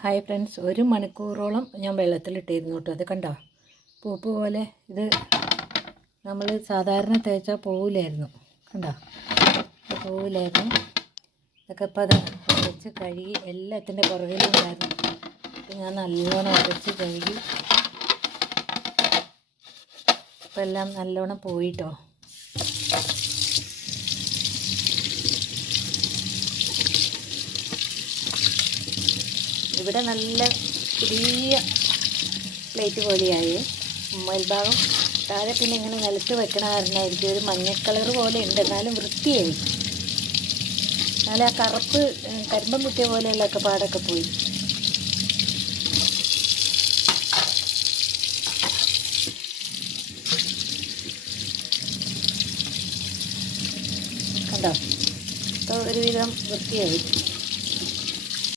Hi friends, 1 മണിക്കൂറോളം ഞാൻ വെള്ളത്തിലിട്ടിരുന്നു കേട്ടോ. അത് കണ്ടോ, പൂപ്പ് പോലെ. ഇത് നമ്മൾ സാധാരണ തേച്ചാൽ പോവില്ലായിരുന്നു. കണ്ടോ, പോവില്ലായിരുന്നു. ഇതൊക്കെ ഇപ്പോൾ അത് ഉടച്ച് കഴുകി എല്ലാത്തിൻ്റെ പുറകിലുണ്ടായിരുന്നു. അപ്പോൾ ഞാൻ നല്ലോണം ഉടച്ച് കഴുകി. ഇപ്പോൾ എല്ലാം നല്ലോണം പോയിട്ടോ. ഇവിടെ നല്ല ചെറിയ പ്ലേറ്റ് പോലെയായി. മേൽഭാഗം താഴെ പിന്നെ ഇങ്ങനെ നിലത്ത് വെക്കണ കാരണമായിരിക്കും ഒരു മഞ്ഞ കളർ പോലെ ഉണ്ട്. എന്നാലും വൃത്തിയായി. എന്നാലും ആ കറുപ്പ് കരിമ്പം കുത്തിയ പോലെയുള്ളൊക്കെ പാടൊക്കെ പോയി. കണ്ടോ, ഇപ്പോൾ ഒരുവിധം വൃത്തിയായി.